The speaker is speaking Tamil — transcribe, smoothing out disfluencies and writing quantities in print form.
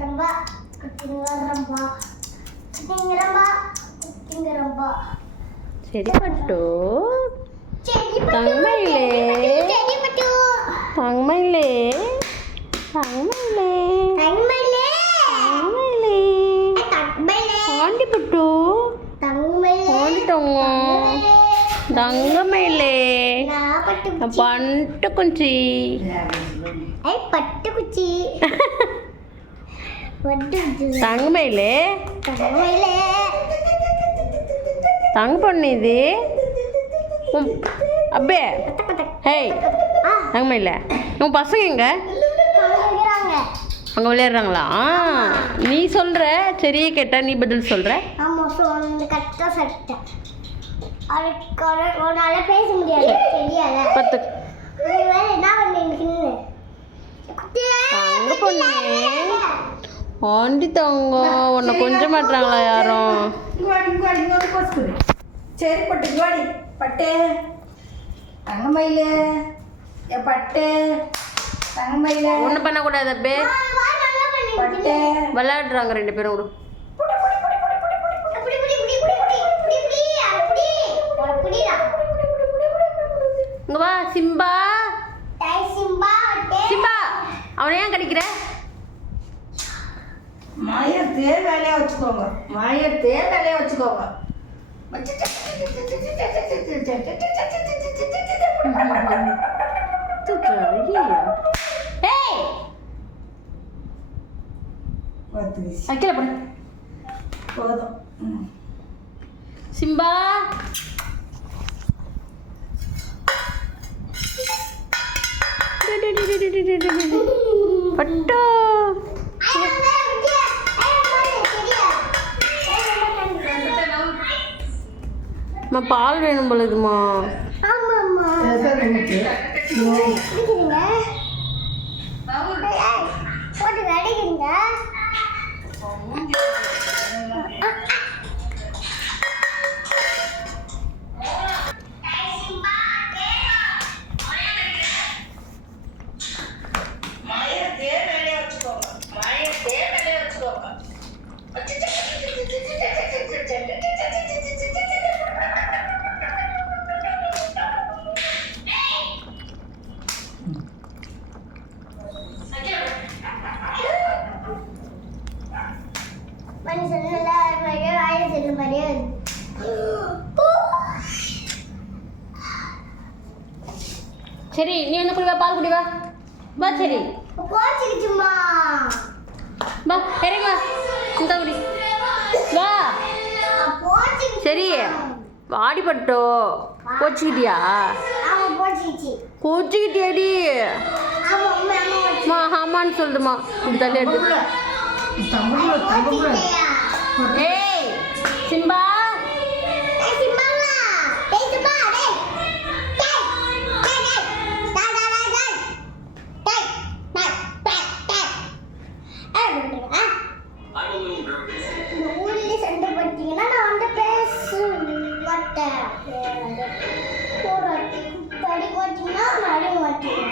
ரம்பா ரம்பா ரம்பா. சரி பட்டு தங்கமயிலே தங்கமயிலே தங்கமயிலே தங்கமயிலே ஆண்டி பட்டு ஆண்டி தங்கமயிலே பட்டு குச்சி பட்டு குச்சி தங்கமயிலே தங்க பொண்ணு இது அப்பே ஹேய் தங்கமயில உன் பசங்க எங்க அங்கே விளையாடுறாங்களா? நீ சொல்கிற சரியே கேட்டா நீ பதில் சொல்கிற. பேச முடியாது பத்து என்ன தங்க பொண்ணு ஆண்டி தங்க உன்னை கொஞ்சம் மாட்டுறாங்களா யாரும்? சரி பட்டு குவாடி பட்டு தங்கமயில பட்டு தங்கமயில ஒன்றும் பண்ணக்கூடாது அப்பே பட்டு விளையாடுறாங்க ரெண்டு பேரும் விடு. இங்க வா சிம்பா சிம்பா அவனை ஏன் கடிக்கிற? மாயத்தே வேலையா வச்சுக்கோங்க அக்கீழே போடு போதும். சிம்பா பட்டோ பால் வேணும் போல இதுமா. சரி நீ வந்து குடி வா, பால் குடி வா வா. சரி வா இறங்க வா இந்த குடி வா. சரி வாடிப்பட்டோ கோச்சிக்கிட்டியா? கோச்சிக்கிட்டியாடி? ஆமான்னு சொல்லுமா இப்படி தள்ளி எடுத்து. ஏய் சிம்பா சண்டை பண்ணிட்டீங்கன்னா நான் வந்து பேச மாட்டேன். தடி மாட்டீங்கன்னா நடைய மாட்டேன்.